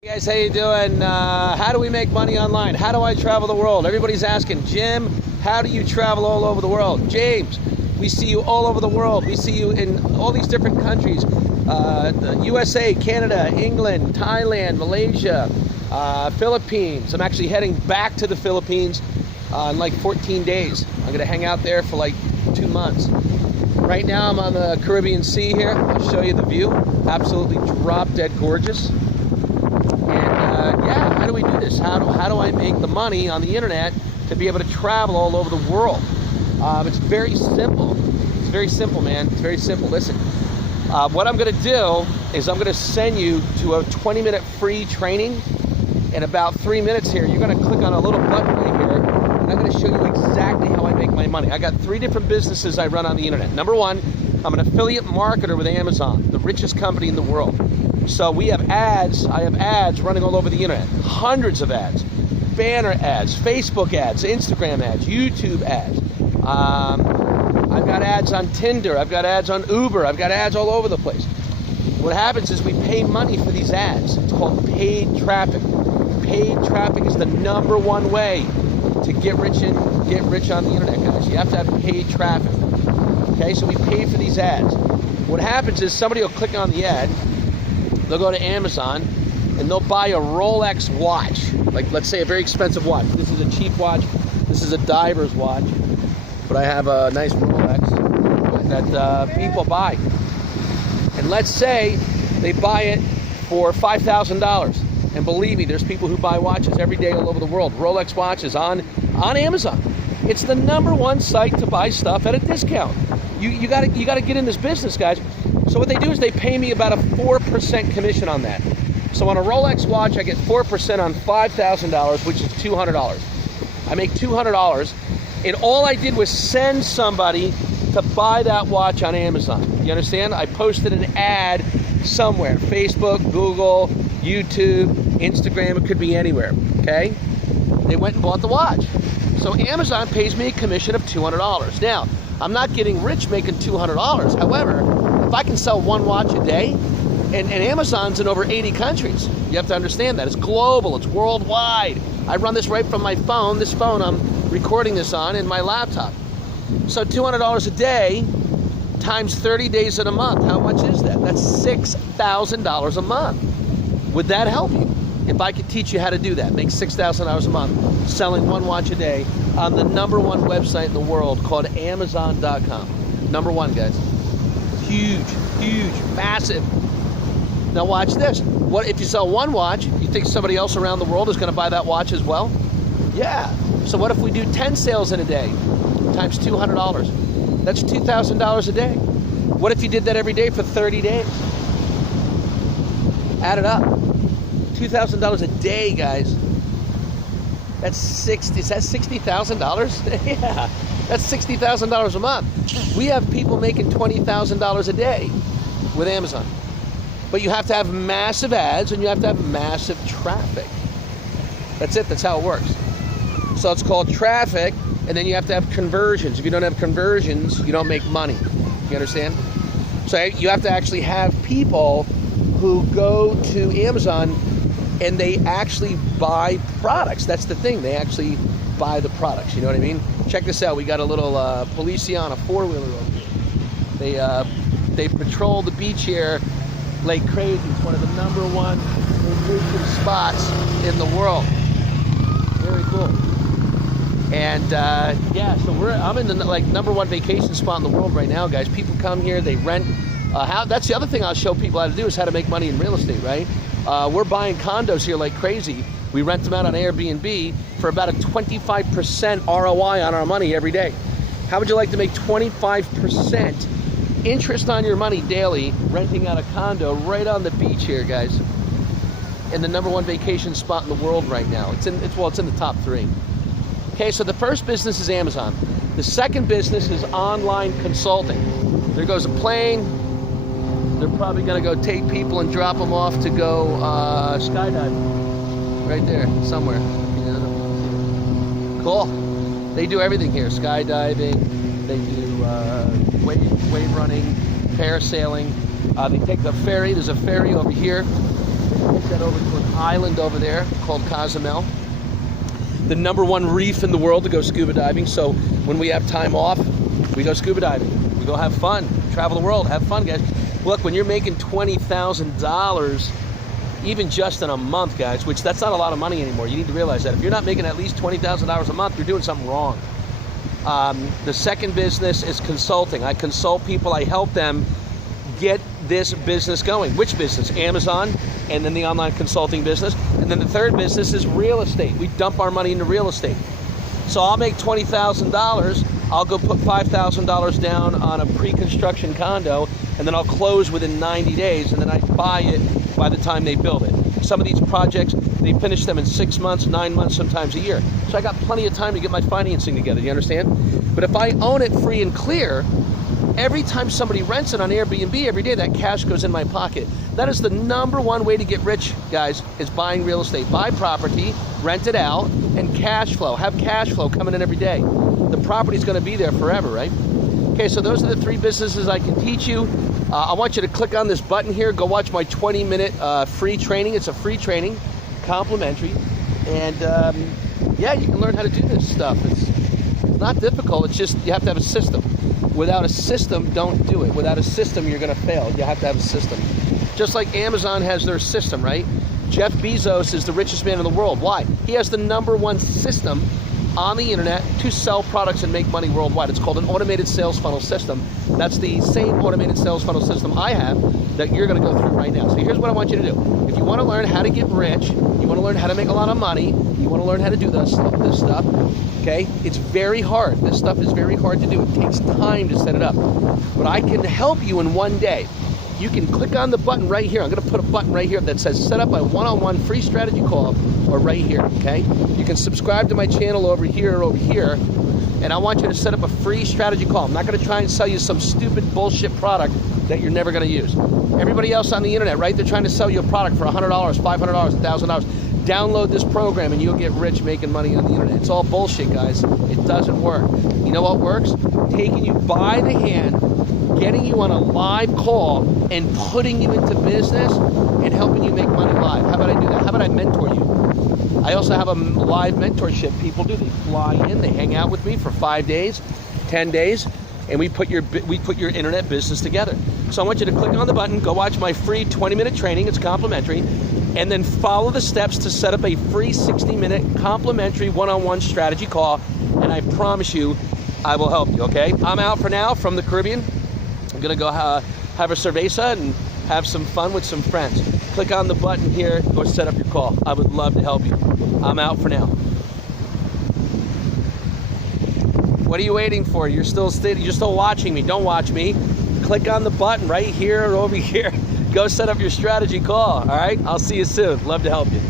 Hey guys, how you doing? How do we make money online? How do I travel the world? Everybody's asking, Jim, how do you travel all over the world? James, we see you all over the world. We see you in all these different countries. The USA, Canada, England, Thailand, Malaysia, Philippines. I'm actually heading back to the Philippines in like 14 days. I'm going to hang out there for like 2 months. Right now I'm on the Caribbean Sea here. I'll show you the view. Absolutely drop dead gorgeous. Yeah, how do we do this? How do I make the money on the internet to be able to travel all over the world? It's very simple. It's very simple, man. It's very simple. Listen, what I'm going to do is I'm going to send you to a 20-minute free training. In about 3 minutes here, you're going to click on a little button right here, and I'm going to show you exactly how I make my money. I got 3 different businesses I run on the internet. Number one, I'm an affiliate marketer with Amazon, the richest company in the world. So we have ads. I have ads running all over the internet. Hundreds of ads. Banner ads, Facebook ads, Instagram ads, YouTube ads. I've got ads on Tinder. I've got ads on Uber. I've got ads all over the place. What happens is we pay money for these ads. It's called paid traffic. Paid traffic is the #1 way to get rich on the internet, guys. You have to have paid traffic. Okay, so we pay for these ads. What happens is somebody will click on the ad. They'll go to Amazon and they'll buy a Rolex watch. Like, let's say a very expensive watch. This is a cheap watch. This is a diver's watch. But I have a nice Rolex that people buy. And let's say they buy it for $5,000. And believe me, there's people who buy watches every day all over the world. Rolex watches on Amazon. It's the #1 site to buy stuff at a discount. You gotta get in this business, guys. So what they do is they pay me about a 4% commission on that. So on a Rolex watch, I get 4% on $5,000, which is $200. I make $200, and all I did was send somebody to buy that watch on Amazon. You understand? I posted an ad somewhere. Facebook, Google, YouTube, Instagram, it could be anywhere, okay? They went and bought the watch. So Amazon pays me a commission of $200. Now, I'm not getting rich making $200. However, if I can sell 1 watch a day, and Amazon's in over 80 countries. You have to understand that. It's global. It's worldwide. I run this right from my phone. This phone I'm recording this on in my laptop. So $200 a day times 30 days in a month. How much is that? That's $6,000 a month. Would that help you? If I could teach you how to do that, make $6,000 a month, selling 1 watch a day on the #1 website in the world called Amazon.com. #1, guys. Huge, huge, massive. Now watch this. What if you sell 1 watch, you think somebody else around the world is going to buy that watch as well? Yeah. So what if we do 10 sales in a day times $200? That's $2,000 a day. What if you did that every day for 30 days? Add it up. $2,000 a day, guys. That's $60,000? Yeah. That's $60,000 a month. We have people making $20,000 a day with Amazon. But you have to have massive ads and you have to have massive traffic. That's it. That's how it works. So it's called traffic, and then you have to have conversions. If you don't have conversions, you don't make money. You understand? So you have to actually have people who go to Amazon and they actually buy products. That's the thing. They actually buy the products. You know what I mean? Check this out. We got a little Policia, a 4-wheeler over here. They patrol the beach here like crazy. It's one of the #1 vacation spots in the world. Very cool. And yeah, so I'm in the like #1 vacation spot in the world right now, guys. People come here, they rent. That's the other thing I'll show people how to do is how to make money in real estate, right? We're buying condos here like crazy. We rent them out on Airbnb for about a 25% ROI on our money every day. How would you like to make 25% interest on your money daily, renting out a condo right on the beach here, guys? In the #1 vacation spot in the world right now. It's in the top 3. Okay, so the first business is Amazon. The second business is online consulting. There goes a plane. They're probably going to go take people and drop them off to go skydiving. Right there, somewhere. Cool. They do everything here. Skydiving. They do wave running, parasailing. They take the ferry. There's a ferry over here. Take that over to an island over there called Cozumel. The #1 reef in the world to go scuba diving. So when we have time off, we go scuba diving. We go have fun, travel the world, have fun, guys. Look, when you're making $20,000, even just in a month, guys, which that's not a lot of money anymore. You need to realize that. If you're not making at least $20,000 a month, you're doing something wrong. The second business is consulting. I consult people. I help them get this business going. Which business? Amazon, and then the online consulting business. And then the third business is real estate. We dump our money into real estate. So I'll make $20,000. I'll go put $5,000 down on a pre-construction condo, and then I'll close within 90 days, and then I buy it by the time they build it. Some of these projects, they finish them in 6 months, 9 months, sometimes a year. So I got plenty of time to get my financing together, you understand? But if I own it free and clear, every time somebody rents it on Airbnb every day, that cash goes in my pocket. That is the #1 way to get rich, guys, is buying real estate. Buy property, rent it out, and cash flow. Have cash flow coming in every day. The property's gonna be there forever, right? Okay, so those are the 3 businesses I can teach you. I want you to click on this button here. Go watch my 20-minute free training. It's a free training, complimentary. And yeah, you can learn how to do this stuff. It's not difficult. It's just you have to have a system. Without a system, don't do it. Without a system, you're going to fail. You have to have a system. Just like Amazon has their system, right? Jeff Bezos is the richest man in the world. Why? He has the #1 system on the internet to sell products and make money worldwide. It's called an automated sales funnel system. That's the same automated sales funnel system I have that you're going to go through right now. So here's what I want you to do. If you want to learn how to get rich, you want to learn how to make a lot of money, you want to learn how to do this stuff, okay? It's very hard. This stuff is very hard to do. It takes time to set it up. But I can help you in one day. You can click on the button right here. I'm going to put a button right here that says set up a one-on-one free strategy call, or right here, okay? You can subscribe to my channel over here, and I want you to set up a free strategy call. I'm not going to try and sell you some stupid bullshit product that you're never going to use. Everybody else on the internet, right? They're trying to sell you a product for $100, $500, $1,000. Download this program and you'll get rich making money on the internet. It's all bullshit, guys. It doesn't work. You know what works? Taking you by the hand, getting you on a live call, and putting you into business and helping you make money live. How about I do that? How about I mentor you? I also have a live mentorship people do. They fly in, they hang out with me for 5 days, 10 days, and we put your internet business together. So I want you to click on the button, go watch my free 20-minute training. It's complimentary. And then follow the steps to set up a free 60-minute complimentary one-on-one strategy call, and I promise you I will help you, okay? I'm out for now from the Caribbean. I'm going to go have a cerveza and have some fun with some friends. Click on the button here, go set up your call. I would love to help you. I'm out for now. What are you waiting for? You're still watching me. Don't watch me. Click on the button right here or over here. Go set up your strategy call, all right? I'll see you soon. Love to help you.